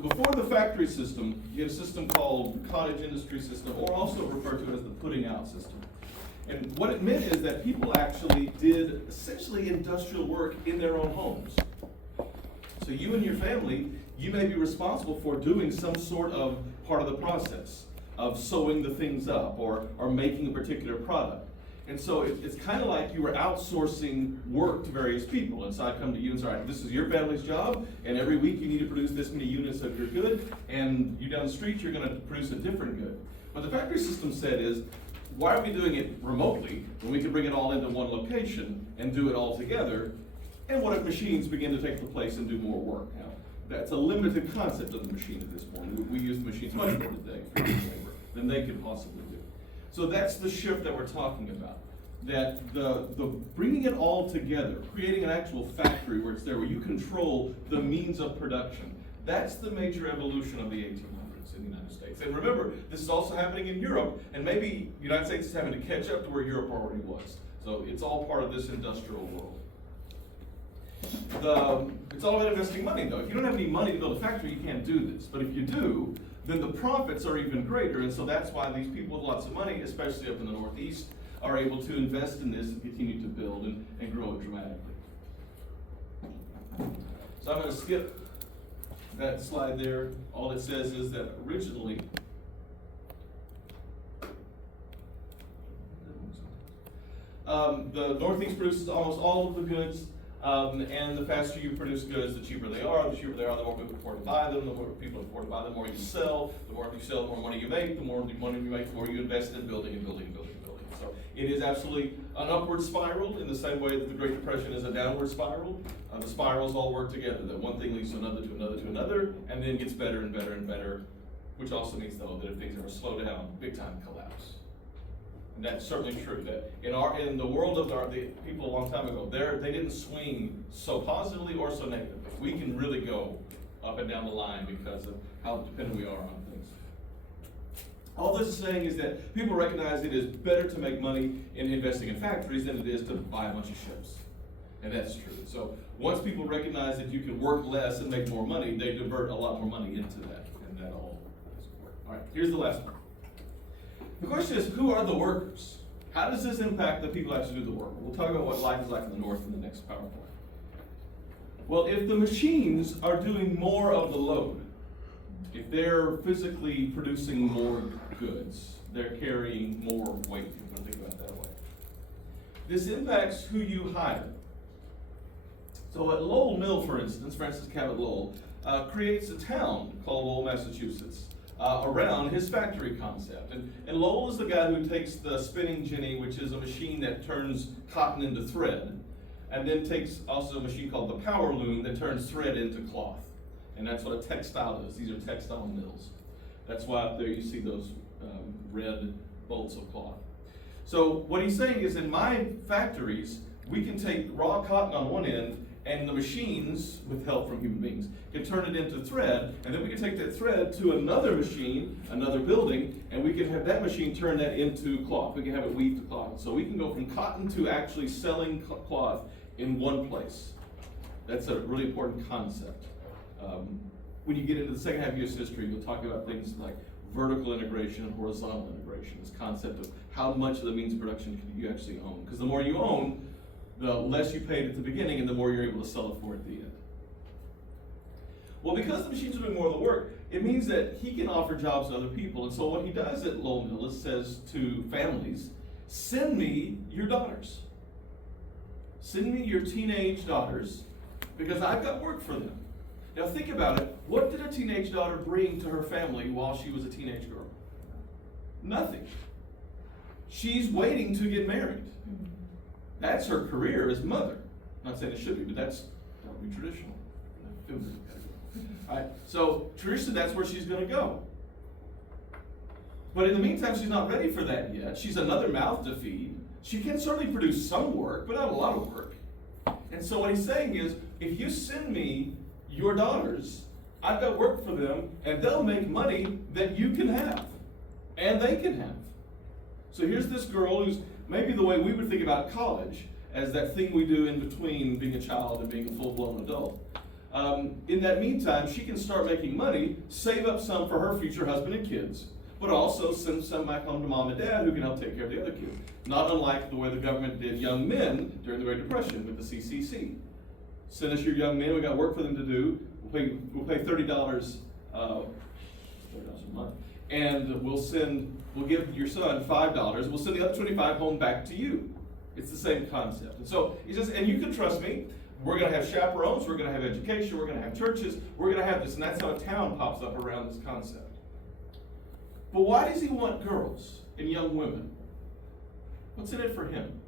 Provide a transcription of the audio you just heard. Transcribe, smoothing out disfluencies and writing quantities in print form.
So before the factory system, you had a system called the cottage industry system, or also referred to as the putting out system. And what it meant is that people actually did essentially industrial work in their own homes. So you and your family, you may be responsible for doing some sort of part of the process of sewing the things up or making a particular product. And so it's kind of like you were outsourcing work to various people. And so I come to you and say, all right, this is your family's job, and every week you need to produce this many units of your good, and you down the street, you're going to produce a different good. What the factory system said is, why are we doing it remotely when we can bring it all into one location and do it all together? And what if machines begin to take the place and do more work? Now, that's a limited concept of the machine at this point. We use the machines much more today for labor than they could possibly do. So that's the shift that we're talking about. That the bringing it all together, creating an actual factory where it's there, where you control the means of production. That's the major evolution of the 1800s in the United States. And remember, this is also happening in Europe, and maybe the United States is having to catch up to where Europe already was. So it's all part of this industrial world. It's all about investing money, though. If you don't have any money to build a factory, you can't do this. But if you do, then the profits are even greater, and so that's why these people with lots of money, especially up in the Northeast, are able to invest in this and continue to build and grow it dramatically. So I'm going to skip that slide there. All it says is that originally, the Northeast produces almost all of the goods. And the faster you produce goods, the cheaper they are. The cheaper they are, the more people afford to buy them. The more people afford to buy them, the more you sell. The more you sell, the more money you make. The more money you make, the more you invest in building and building and building and building. So it is absolutely an upward spiral in the same way that the Great Depression is a downward spiral. The spirals all work together. That one thing leads to another, to another, to another, and then gets better and better and better. Which also means, though, that if things ever slow down, big time collapse. And that's certainly true. That in the world of the people a long time ago, they didn't swing so positively or so negatively. We can really go up and down the line because of how dependent we are on things. All this is saying is that people recognize it is better to make money in investing in factories than it is to buy a bunch of ships. And that's true. So once people recognize that you can work less and make more money, they divert a lot more money into that. And that all doesn't work. All right, here's the last one. The question is, who are the workers? How does this impact the people who actually do the work? We'll talk about what life is like in the North in the next PowerPoint. Well, if the machines are doing more of the load, if they're physically producing more goods, they're carrying more weight, if you want to think about it that way. This impacts who you hire. So at Lowell Mill, for instance, Francis Cabot Lowell creates a town called Lowell, Massachusetts, around his factory concept. And Lowell is the guy who takes the spinning jenny, which is a machine that turns cotton into thread, and then takes also a machine called the power loom that turns thread into cloth. And that's what a textile is. These are textile mills. That's why up there you see those red bolts of cloth. So what he's saying is, in my factories, we can take raw cotton on one end, and the machines, with help from human beings, can turn it into thread, and then we can take that thread to another machine, another building, and we can have that machine turn that into cloth. We can have it weave to cloth. So we can go from cotton to actually selling cloth in one place. That's a really important concept. When you get into the second half of U.S. history, you'll talk about things like vertical integration and horizontal integration, this concept of how much of the means of production can you actually own. Because the more you own, the less you paid at the beginning and the more you're able to sell it for at the end. Well, because the machines are doing more of the work, it means that he can offer jobs to other people. And so what he does at Lowell Mill is says to families, send me your daughters. Send me your teenage daughters because I've got work for them. Now think about it. What did a teenage daughter bring to her family while she was a teenage girl? Nothing. She's waiting to get married. That's her career as mother. I'm not saying it should be, but that would be traditional. All right, so traditionally that's where she's going to go. But in the meantime, she's not ready for that yet. She's another mouth to feed. She can certainly produce some work, but not a lot of work. And so what he's saying is, if you send me your daughters, I've got work for them, and they'll make money that you can have, and they can have. So here's this girl who's maybe the way we would think about college as that thing we do in between being a child and being a full-blown adult. In that meantime, she can start making money, save up some for her future husband and kids, but also send some back home to mom and dad who can help take care of the other kids. Not unlike the way the government did young men during the Great Depression with the CCC. Send us your young men, we got work for them to do. We'll pay $30 a month, and we'll give your son $5. We'll send the other 25 home back to you. It's the same concept. And so he says, and you can trust me. We're going to have chaperones. We're going to have education. We're going to have churches. We're going to have this, and that's how a town pops up around this concept. But why does he want girls and young women? What's in it for him?